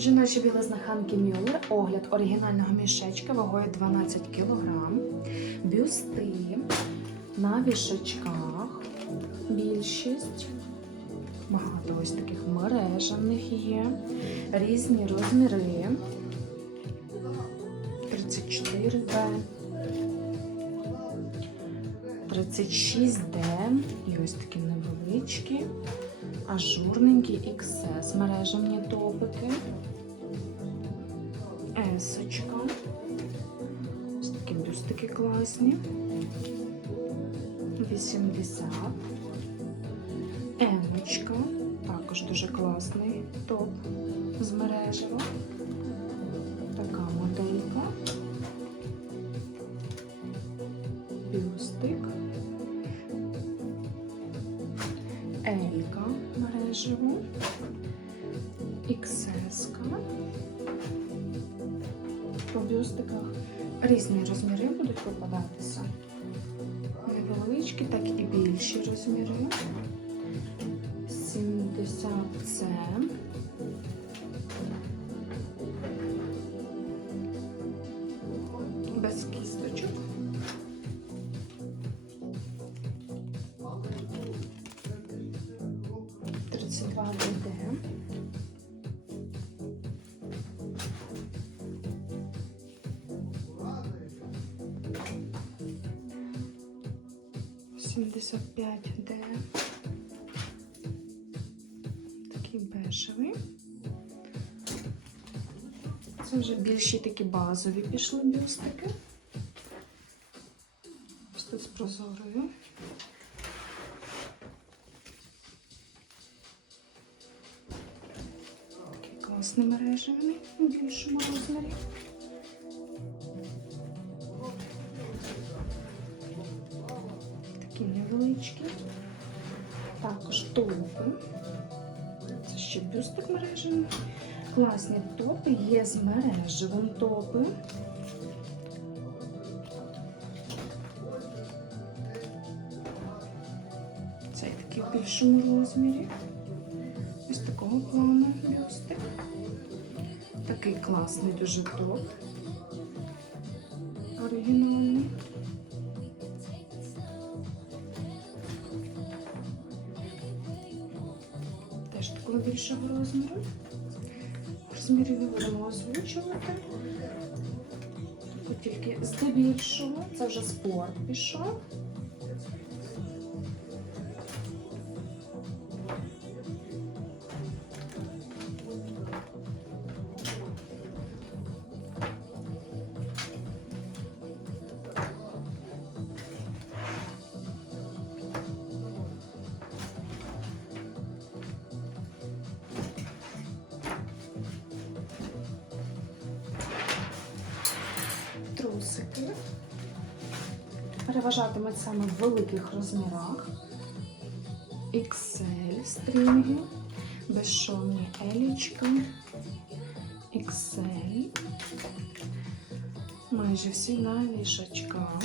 Жіночі білизна Ханкі Мюллер, огляд оригінального мішечка вагою 12 кг, бюсти на вішачках, більшість, багато ось таких мережаних є, різні розміри, 34D, 36D і ось такі невеличкі ажурненькі XS мережевні топики. Есочка. Ось такі бюстики класні. 80. Емочка. Також дуже класний топ з мережева. Така моделька. XS. По бюстиках різні розміри будуть попадатися. Невеличкі, так і більші розміри. 70 це. Без кісточок. Тридцять два ДД. Сімдесят п'ять Такий бежевий. Це вже більші такі базові пішли бюстики. Ось тут з прозорою. Такий класний мережевий більшому розмірі. Такі. Також топи. Це ще бюстик мережевий. Класні топи, є з мережевим топи. Цей такий в більшому розмірі. Ось такого плану бюстик. Такий класний дуже топ. Оригінальний. Більшого розміру. Розміри не будемо озвучувати. Тільки здебільшого. Це вже спорт пішов. Трусики. Переважатимуть саме в великих розмірах. XL стрінги, безшовні елічки, XL. Майже всі на вішачках.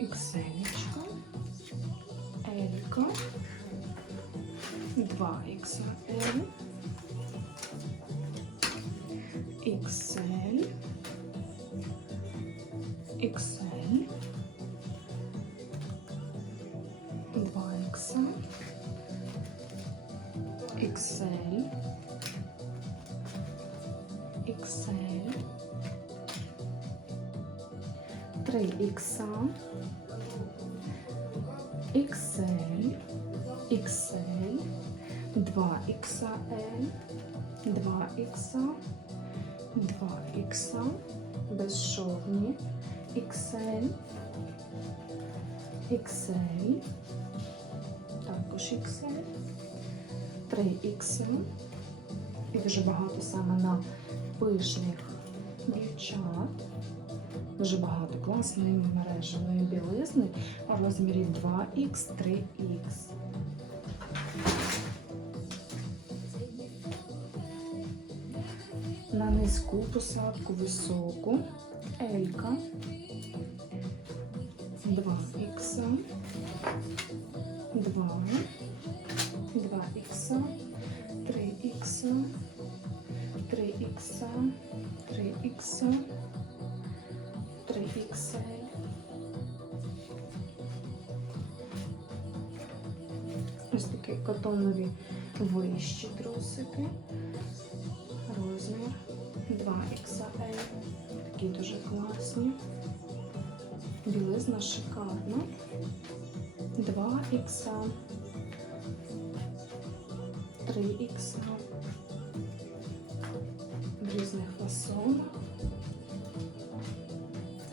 XL, Елька, 2XL. XL, XL, 2XL, XL, XL, 3XL, XL, XL, 2XL, 2XL, 2Х, безшовні, XL, XL, також XL, 3Х. І дуже багато саме на пишних дівчат. Дуже багато класної мережевої білизни в розмірі 2Х, 3Х. на низьку посадку високу, Елька, 2 ікса, 2, 2 ікса, 3 ікса, ікса, 3 ікса, 3 ікса, 3 іксель. Ось такі котонові вищі трусики. Розмір 2XL. Такі дуже класні. Білизна шикарна. 2 ікса. 3 ікса. В різних фасонах.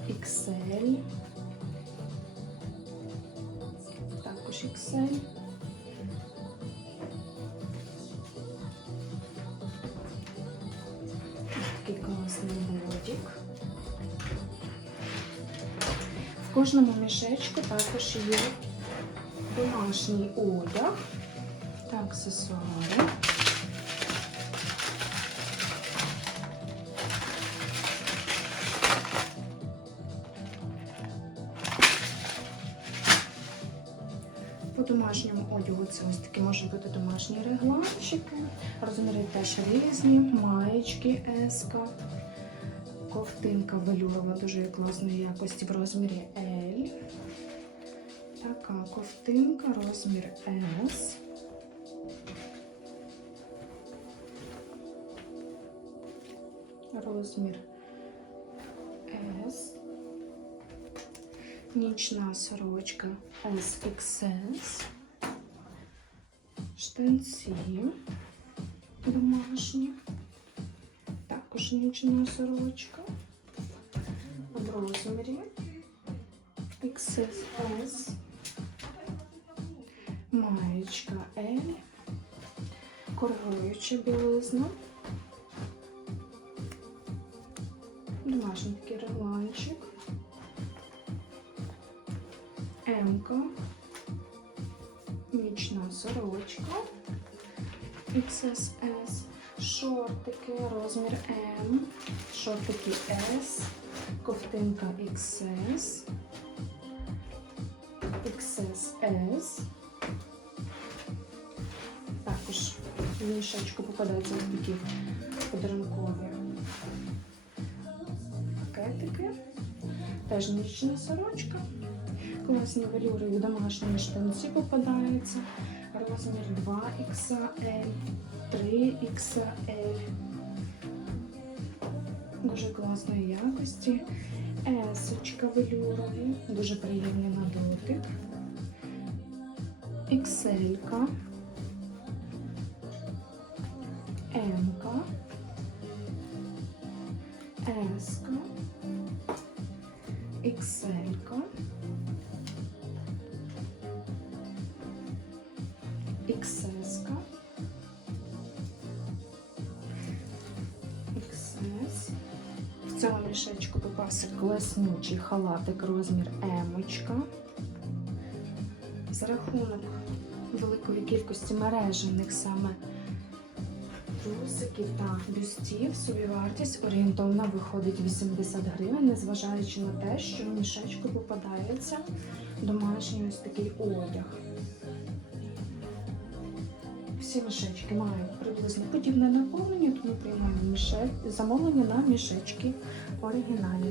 XL. Також XL. В кожному мішечку також є домашній одяг та аксесуари. По домашньому одягу це ось такі можуть бути домашні регланчики. Розміри теж різні, маєчки еска. Ковтинка велюрова дуже класної якості в розмірі L. Така ковтинка, розмір S. Розмір S. Нічна сорочка SXS. Штанці домашні. Також нічна сорочка. Розмірі XS. Маєчка L. Коригуюча білизна. Домашній такий регланчик. М-ка. Нічна сорочка. XSS. Шортики, розмір М. Шортики S. Ковтинка XS. XSS. Також в мішечку попадаються ось такі подарункові пакетики. Теж нічна сорочка. Класні велюри в домашні штанці попадаються. Розмір 2XL, 3XL. Дуже класної якості. Есочка велюрові, дуже приємний на дотик. XL-ка. М-ка. С-ка. XL-ка. XS-ка. XS. В цьому мішечку попався класнючий халатик розмір емочка. За рахунок великої кількості мережених саме трусиків та бюстів собівартість орієнтовно виходить 80 гривень, незважаючи на те, що в мішечку попадається домашній ось такий одяг. Всі мішечки мають приблизно подібне наповнення, тому приймаємо замовлення на мішечки оригінальні.